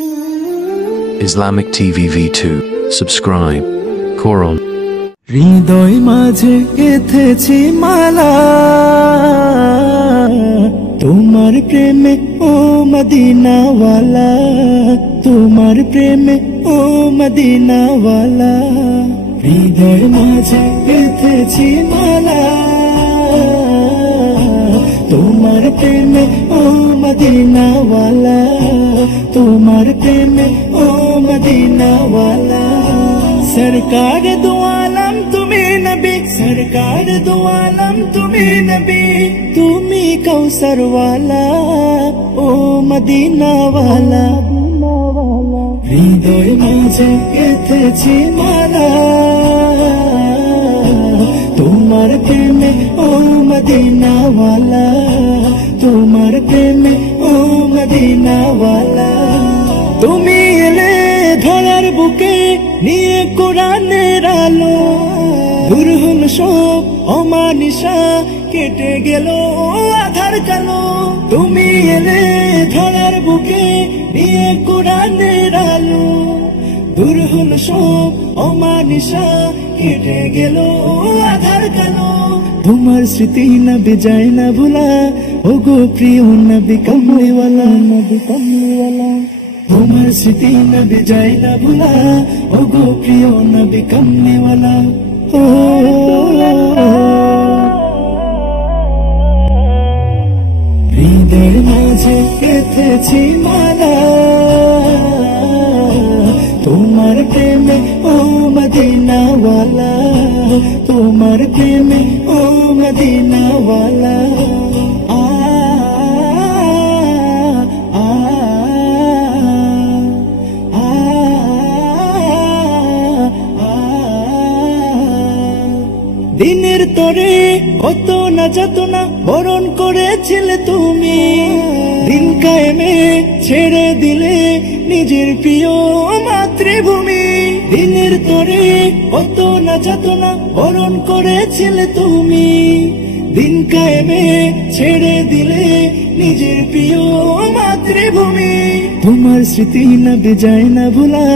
Islamic TV V2 subscribe Quran হৃদয় মাঝে গেঁথেছি মালা তোমার প্রেমে ও মদিনাওয়ালা তোমার প্রেমে ও মদিনাওয়ালা হৃদয় মাঝে গেঁথেছি মালা তোমার প্রেমে ও মদিনাওয়ালা তোমার প্রেমে ও মদিনাওয়ালা सरकार दो आलम तुम्हें नबी सरकार दो आलम तुम्हें नबी तुम्ही कौसर वाला ओ मदीना वाला हृदय माझे गेथेছি মালা তোমার প্রেমে ও মদিনা वाला তোমার প্রেমে ও মদিনা वाला তুমি এলে ধরার বুকে নিয়ে কোরআনের আলো দূর হল সব অমানিসা কেটে গেল আধার কালো তুমি এলে ধরার বুকে নিয়ে কোরআনের আলো দূর হল সব অমানিসা কেটে গেল আধার কালো তোমার স্মৃতি নবী যায় না ভুলা ও গো প্রিয় নবী কমলিওয়ালা নবী কমলিওয়ালা তোমার স্মৃতি নবী যায় না ভুলা ও গো প্রিয় নবী কমলিওয়ালা ও হৃদয় মাঝে গেঁথেছি মালা তোমার প্রেমে ও মদিনাওয়ালা তোমার প্রেমে ও মদিনাওয়ালা দিনের তরে কত না যাতনা বরণ করেছিলে তুমি দিন কায়েমে ছেড়ে দিলে নিজের প্রিয় মাতৃভূমি দিনের তরে কত না যাতনা বরণ করেছিলে তুমি দিন কায়েমে ছেড়ে দিলে নিজের প্রিয় মাতৃভূমি তোমার স্মৃতি নবী যায় না ভুলা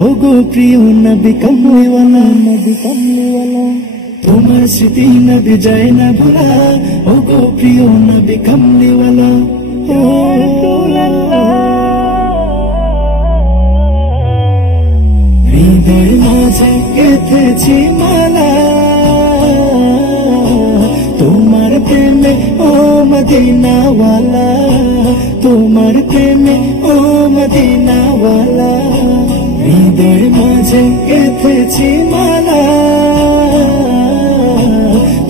ও গো প্রিয় নবী কমলিওয়ালা নবী কমলিওয়ালা তোমার স্মৃতি নবী যায় না ভুলা ও গো প্রিয় নবী কমলিওয়ালা ও হৃদয় মাঝে গেঁথেছি মালা তোমার প্রেমে ও মদিনাওয়ালা তোমার প্রেমে ও মদিনাওয়ালা হৃদয় মাঝে গেঁথেছি মালা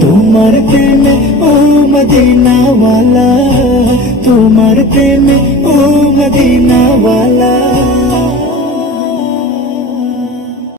তোমার প্রেমে ও মদিনাওয়ালা তোমার প্রেমে ও মদিনাওয়ালা